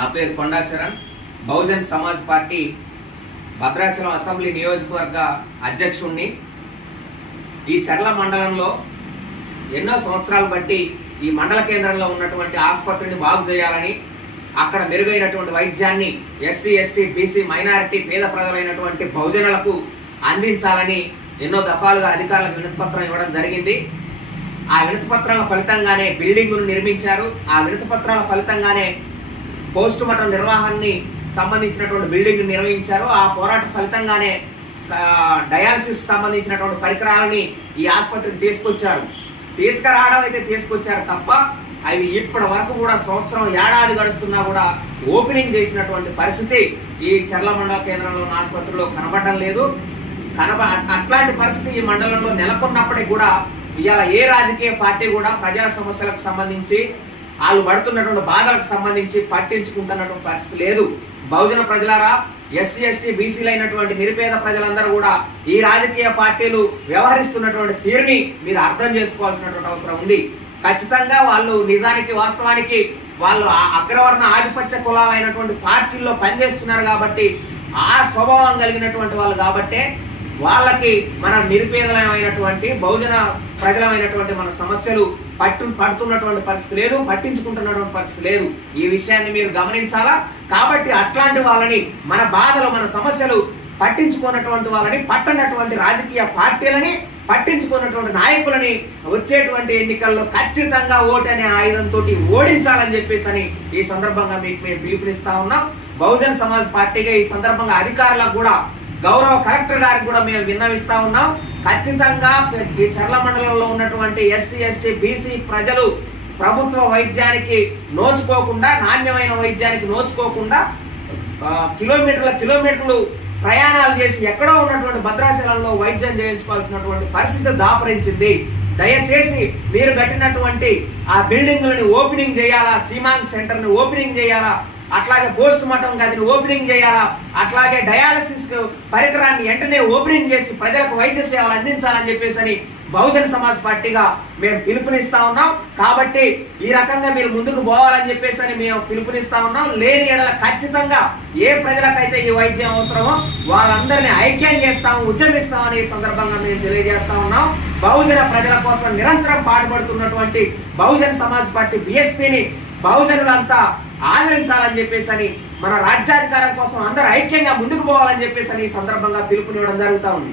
నా పేరు కొండా Charan, Bahujan Samaj party Bhadrachalam assembly నియోజకవర్గ అధ్యక్షుణ్ణి. ఈ చర్ల మండలంలో ఎన్నో సంవత్సరాలు బట్టి ఈ మండల కేంద్రంలో ఉన్నటువంటి ఆసుపత్రిని బాగు చేయాలని, అక్కడ మెరుగైనటువంటి వైద్యాన్ని ఎస్సీ, ఎస్టీ, బీసీ, మైనారిటీ, పేద ప్రజలైనటువంటి బహుజనులకు అందించాలని ఎన్నో దఫాలుగా అధికారులకు వినతిపత్రం ఇవ్వడం జరిగింది. ఆ వినతిపత్రాల ఫలితంగానే బిల్డింగును నిర్మించారు. ఆ వినతిపత్రాల ఫలితంగానే పోస్ట్ మార్టం నిర్వహణని సంబంధించినటువంటి బిల్డింగ్ నిర్వహించారు. ఆ పోరాట ఫలితంగానే డయాలసిస్ సంబంధించినటువంటి పరికరాలని ఈ ఆసుపత్రికి తీసుకురావడం అయితే తీసుకొచ్చారు తప్ప అవి ఇప్పటి వరకు కూడా సంవత్సరం ఏడాది గడుస్తున్నా కూడా ఓపెనింగ్ చేసినటువంటి పరిస్థితి ఈ చర్ల మండల కేంద్రంలో ఉన్న ఆసుపత్రిలో కనబడడం లేదు. అట్లాంటి పరిస్థితి ఈ మండలంలో నెలకొన్నప్పటికీ కూడా ఇవాళ ఏ రాజకీయ పార్టీ కూడా ప్రజా సమస్యలకు సంబంధించి, వాళ్ళు పడుతున్నటువంటి బాధలకు సంబంధించి పట్టించుకుంటున్నటువంటి పరిస్థితి లేదు. బహుజన ప్రజలారా, ఎస్సీ, ఎస్టీ, బీసీలు అయినటువంటి నిరుపేద ప్రజలందరూ కూడా ఈ రాజకీయ పార్టీలు వ్యవహరిస్తున్నటువంటి తీరుని మీరు అర్థం చేసుకోవాల్సినటువంటి అవసరం ఉంది. ఖచ్చితంగా వాళ్ళు నిజానికి వాస్తవానికి వాళ్ళు అగ్రవర్ణ ఆధిపత్య కులాలైనటువంటి పార్టీల్లో పనిచేస్తున్నారు కాబట్టి, ఆ స్వభావం కలిగినటువంటి వాళ్ళు కాబట్టే వాళ్ళకి మన నిరుపేదలమైనటువంటి బహుజన ప్రజలమైనటువంటి మన సమస్యలు పడుతున్నటువంటి పరిస్థితి లేదు, పట్టించుకుంటున్నటువంటి పరిస్థితి లేదు. ఈ విషయాన్ని మీరు గమనించాలా. కాబట్టి అట్లాంటి వాళ్ళని, మన బాధలు, మన సమస్యలు పట్టించుకున్నటువంటి వాళ్ళని, పట్టనటువంటి రాజకీయ పార్టీలని, పట్టించుకున్నటువంటి నాయకులని వచ్చేటువంటి ఎన్నికల్లో ఖచ్చితంగా ఓటు అనే ఆయుధంతో ఓడించాలని చెప్పేసి ఈ సందర్భంగా మీకు మేము పిలుపునిస్తా ఉన్నాం. బహుజన్ సమాజ్ పార్టీగా ఈ సందర్భంగా అధికారులకు కూడా, గౌరవ కలెక్టర్ గారికి కూడా మేము విన్నవిస్తా ఉన్నాం. ఖచ్చితంగా ఈ చర్ల మండలంలో ఉన్నటువంటి ఎస్సీ, ఎస్టీ, బీసీ ప్రజలు ప్రభుత్వ వైద్యానికి నోచుకోకుండా, నాణ్యమైన వైద్యానికి నోచుకోకుండా కిలోమీటర్లు ప్రయాణాలు చేసి ఎక్కడో ఉన్నటువంటి భద్రాచలంలో వైద్యం చేయించుకోవాల్సినటువంటి పరిస్థితి దాపరించింది. దయచేసి మీరు కట్టినటువంటి ఆ బిల్డింగ్లని ఓపెనింగ్ చేయాలా, సీమాంగ్ సెంటర్ ని ఓపెనింగ్ చేయాలా, అట్లాగే పోస్ట్ మార్టం గదిని ఓపెనింగ్ చేయాలా, అట్లాగే డయాలసిస్ పరికరాన్ని వెంటనే ఓపెనింగ్ చేసి ప్రజలకు వైద్య సేవలు అందించాలని చెప్పేసి బహుజన సమాజ్ పార్టీగా మేము పిలుపునిస్తా ఉన్నాం. కాబట్టి ఈ రకంగా మీరు ముందుకు పోవాలని చెప్పేసి మేము పిలుపునిస్తా ఉన్నాం. లేని ఎడల ఖచ్చితంగా ఏ ప్రజలకైతే ఈ వైద్యం అవసరమో వాళ్ళందరినీ ఐక్యం చేస్తాము, ఉద్యమిస్తామని ఈ సందర్భంగా మేము తెలియజేస్తా ఉన్నాం. బహుజన ప్రజల కోసం నిరంతరం పాటుపడుతున్నటువంటి బహుజన సమాజ్ పార్టీ బీఎస్పీని బహుజనులంతా ఆదరించాలని చెప్పేసి, మన రాజ్యాధికారం కోసం అందరూ ఐక్యంగా ముందుకు పోవాలని చెప్పేసి ఈ సందర్భంగా పిలుపునివ్వడం జరుగుతూ ఉంది.